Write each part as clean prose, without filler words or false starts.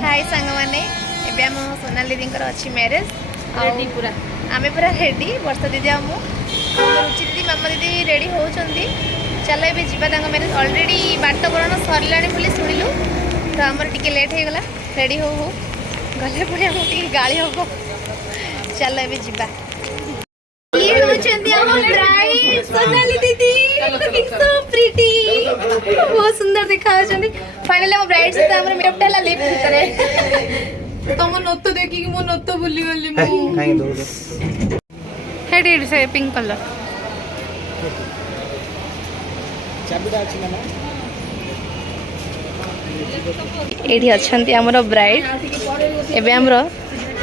हाय सांग मैंने एबे हम सोनाली दीदी अच्छी मैरिज रेडी पूरा आमे पूरा रेडी वर्षा दीदी आ रुचि दीदी मामा दीदी रेडी होती चलो ये जीवा मैरिज अलरेडी बाट बरण सरला बोली शुणिलु तो आमर टिके लेट हो गला रेडी हो गले पुणी आम गाड़ी हम चलो ये जीवा सोनाली दीदी लुकिंग सो प्रिटी बहुत सुंदर दिखा फाइनली हम ब्राइड से हमर मेकअप ला लिप भितर तुम नोत देखि मो नोत भूली गली मो हेडी से पिंक कलर चाबीटा अछि ना एडी अछंती हमर ब्राइड एबे हमर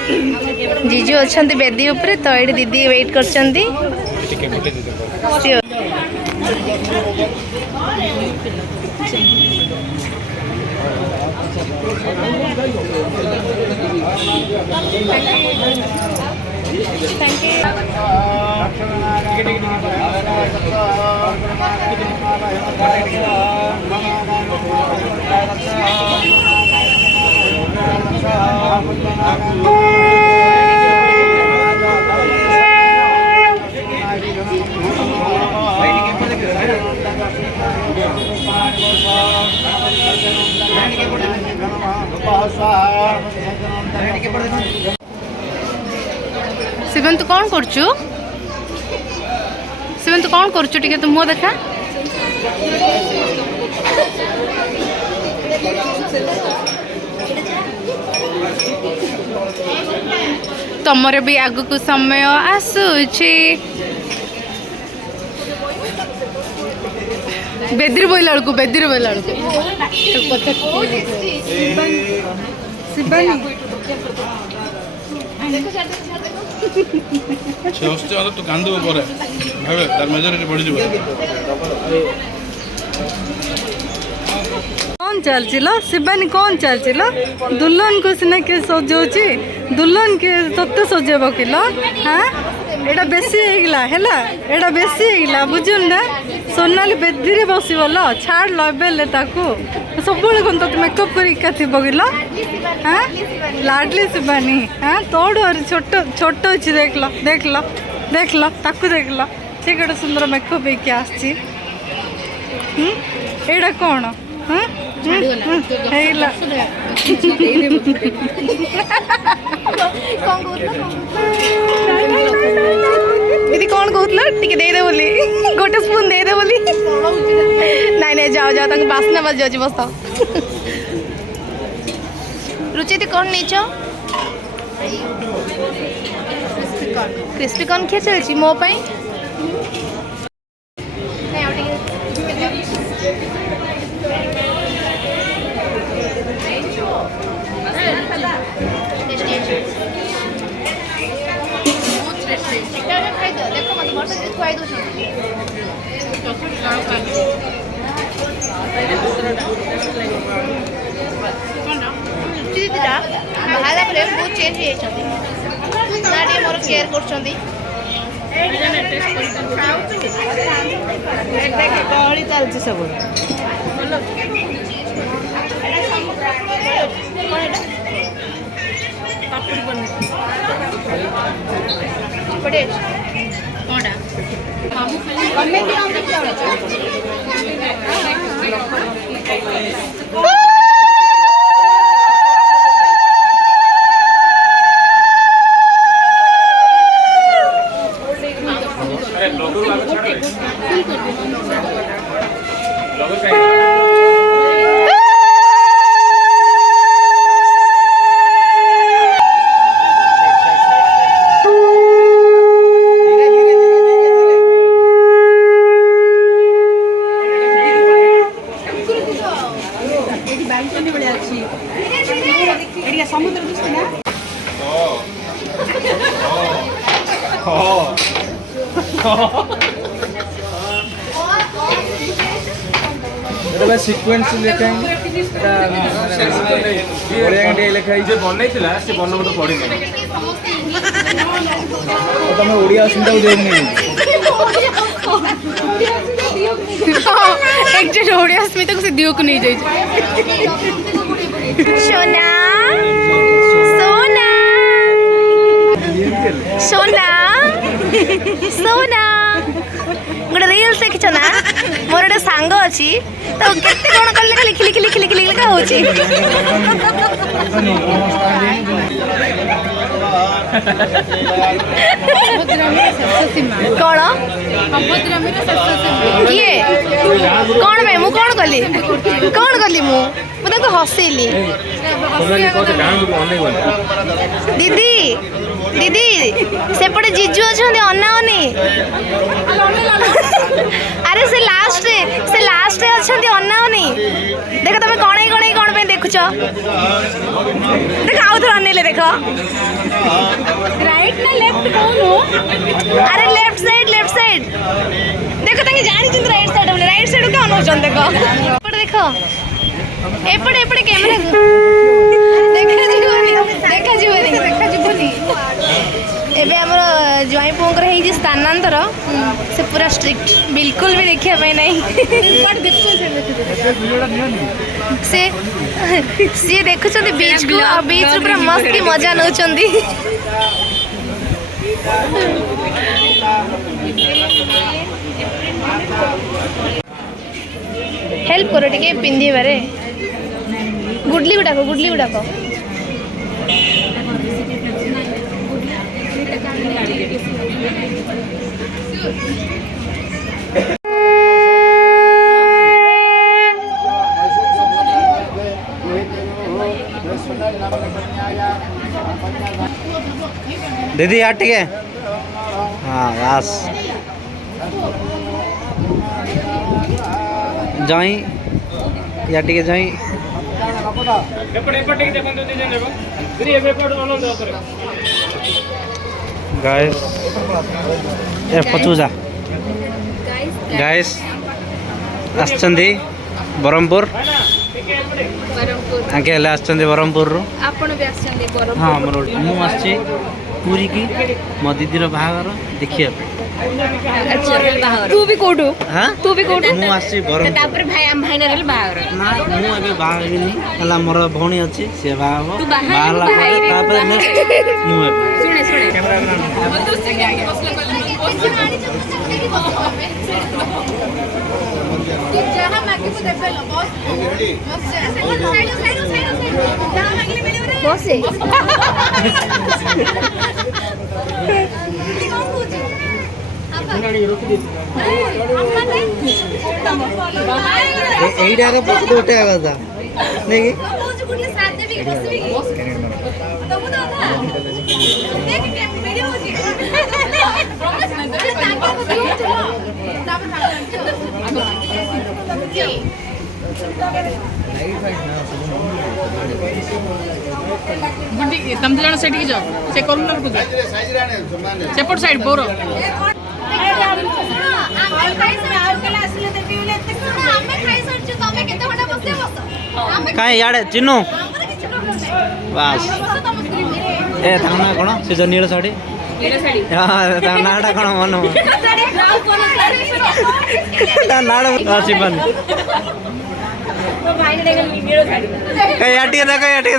जीजू अछंती बेदी ऊपर तो एडी दीदी वेट करछंती थैंक शिवन तू कौन करचु शिवन तू कौन करचु टिके तुम मुँह देखा तमर भी आगु को समय आसुची बेदरी बोला तो कांदो करे भाबे तार मेजॉरिटी बढ़ी जबो कौन चलचिल शिवानी कौन चलचिल दुल्हन को सिना के सजाउची दुल्हन के तत्ते सजेब किल हाँ एटा बेसी हेगला हैला एटा बेसी हेगला बुझुन ना सोनाली बेदीरे बसिबल छाड़ लबेले ताकू सबुले कोन तते मेकअप करी का थिबो किल हाँ लाडली शिवानी हाँ तोड़ छोट छोट अच्छी देख लो ताकू देख लो से गोटे सुंदर मेकअप होके आसी एटा कौन हाँ दीदी कौन कहूल टे देदे बोली गोटे स्पून देदे बोली नाई नाई जाओ जाओ तक बासना बज जाऊँ बस रुचि दी कौन नहीं क्रिस्पी कॉर्न किए चलती मो पाई बाहर बहुत चेंज हो मोर केयर कर चलती सब सीक्वेंस लेखा लेखा बनईला से बन मत पड़ी तुम ओडिया सुनता एक जो ओडिया स्मिता को से दियो को नहीं जाई सोना सोना सोना गोटे रिल्स देखिछ ना मोर गोटे सांग अच्छी तो केते कौन कले खाली लिखि लिखि लिखि लिखि लिखि होची कौन किए कौन भाई मु कौन कली मु हसैली दीदी दीदी सेपटे जीजू अच्छा अनाओनी अरे से लास्ट अच्छा अनाओनी देख तुम कौन पे देखुच देख आउ थोड़ा अनेले देख राइट ना लेफ्ट कौन अरे लेफ्ट साइड देख तंगे जानी राइट साइड क्या अनौछन देख एपटे देख एपटे कैमरा देखा जीवनी एबे हमर ज्वाई पुंकर है स्थानांतर से पूरा स्ट्रिक्ट बिल्कुल भी देखिया पाई नहीं से देखुछंती बीच को और बीच पूरा मस्ती मजा नउछंती हेल्प करो टिके पिंदी बारे गुडली गुडाको दीदी यार ठीक है हाँ बस जाई या टिके जाई गाइस ए पचूजा गाइस आछंदी ब्रह्मपुर आगे हेले आछंदी ब्रह्मपुर रु आपण भी आछंदी ब्रह्मपुर हाँ मोर मु आछी पूरी की मो दीदीर बाहागर देखिया अच्छा तू भी कोठू हाँ तू भी कोठू मु आछी ब्रह्मपुर तापर भाई हम भाई नरल बाहागर ना मु एबे बाहागिनी हला मोर भौणी अछि से बाहाबो तू बाहा बाहला भाई तापर नेक्स्ट मु एबे सुने बसे এইটা আগে পকেটে উঠে কথা নাকি तुम तो जान सेठी जाओ से करू ना कुछ सेपट साइड बोरो କାଇଁ ଇଆଡ଼େ ଚିନୁ ବାସ୍ ଏ ତାଙ୍କ ନାଁ କ'ଣ ସେ ଯୋଉ ନୀଳ ଶାଢ଼ୀ ତାଙ୍କ ନାଁଟା କ'ଣ ମନ ତା ନାଁଟା ଆସିପାରୁନି ୟା ଟିକେ ଦେଖ ୟା ଟିକେ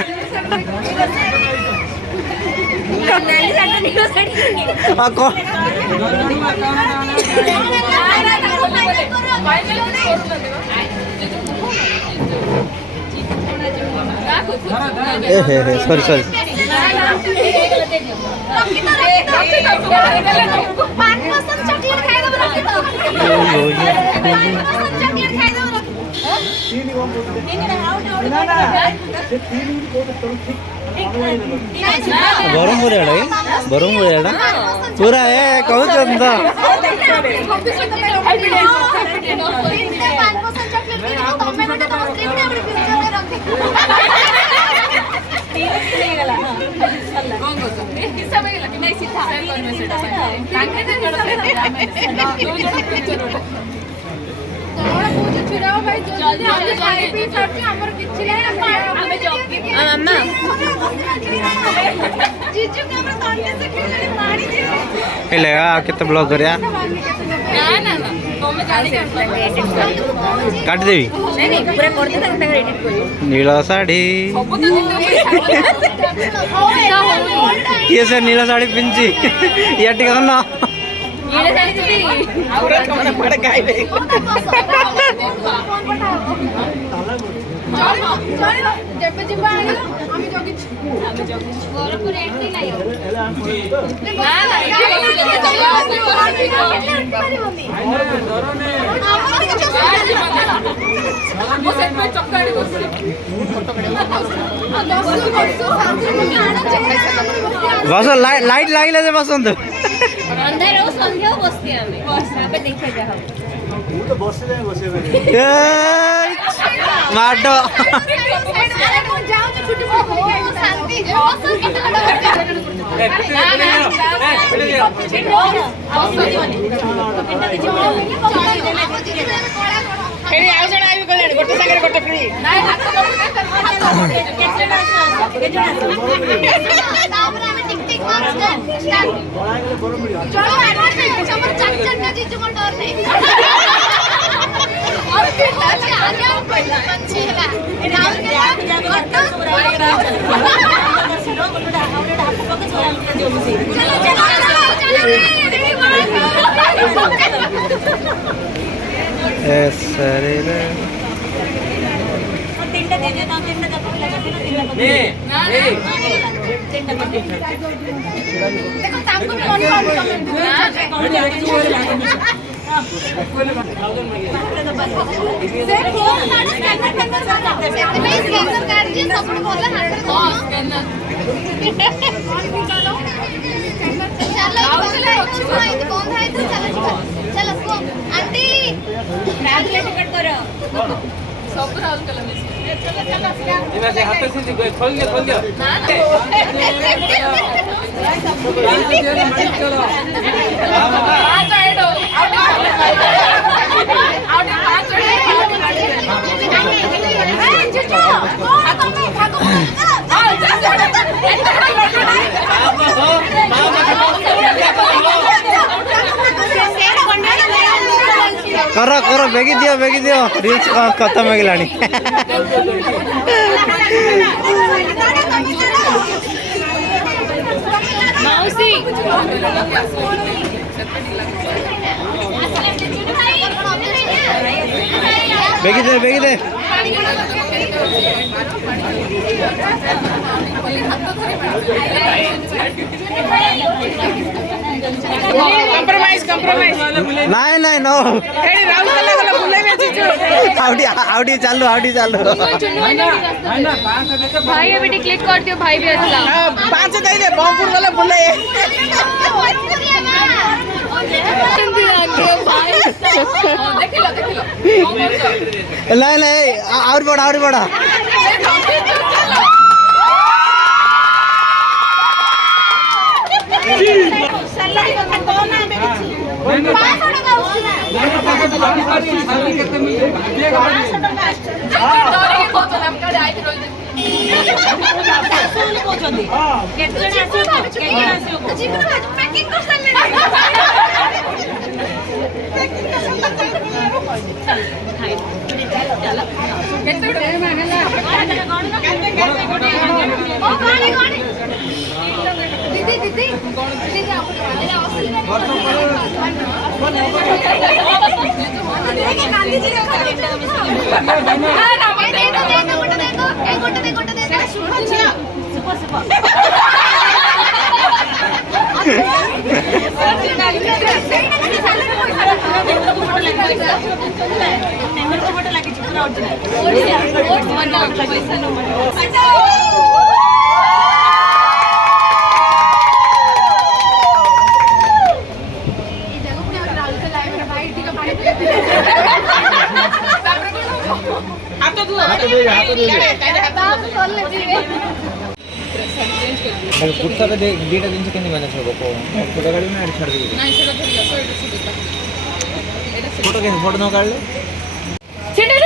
କ'ଣ ସରି ସରି ବ୍ରହ୍ମପୁର ଆଡ଼େ ବ୍ରହ୍ମପୁର ଆଡ଼େ ପୁରା ଏ କହୁଛନ୍ତି ତ ହେଲେ କେତେ ବ୍ଲଗ୍ କରିବା କାଟିଦେବି ନୀଳ ଶାଢ଼ୀ କିଏ ସେ ନୀଳ ଶାଢ଼ୀ ପିନ୍ଧିଛି ୟା ଟିକେ କନ ବସ ଲାଇଟ୍ ଲାଗିଲେ ଯେ ବସନ୍ତୁ ମାଡ ଆଉ ଜଣେ ଆଇବି କହିଲାଣି ଗୋଟେ ସାଙ୍ଗରେ ଗୋଟେ ଫ୍ରି करो करो बेगी दियो रील्स खत्म हो गलानी बेगी दे कंप्रोमाइज नहीं नो आउटी चालू भाई अभी क्लिक कर दियो भाई भी असला 5 दे दे बमपुर गले बुले नहीं और बड़ा कुर्ता दीटा जिन के मैनेज हो फोटो गाड़ी में छाड़ दी फोटो के फोटो न काढ ले छिंडे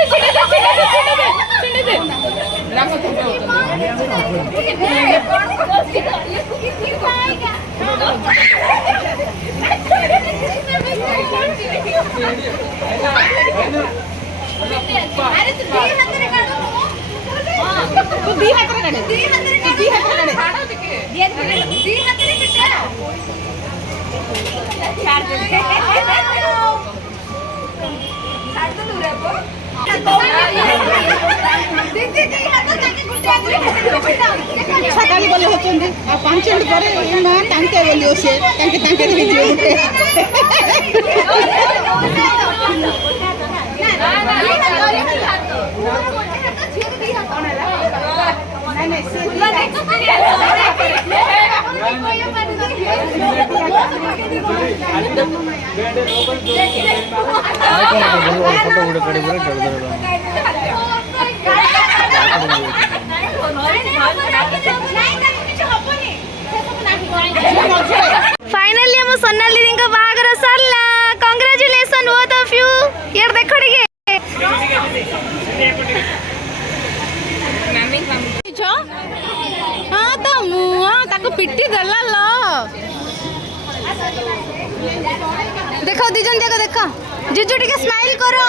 ଦି ହାତରେ କାଢେ ଦି ହାତରେ ଛାଡ ଟିକେ ଦି ହାତରେ ପିଟା ଛାଡ ଦେ ଛାଡ ଦେ ରେ ପୋ सकाली बोले होते आ 5 मिनट पर ना टांके बोली से टांके टांके रे दियो फोटो वीडियो कड़ी फाइनली हम सोनाली दीदी का बाहागर सरला कांग्रेचुलेशन बोथ ऑफ यू यार देखो ठीक हाँ तो मुआ ताको पिट्टी देला लो देखो दिजन जाको देखो जिजु टिके स्माइल करो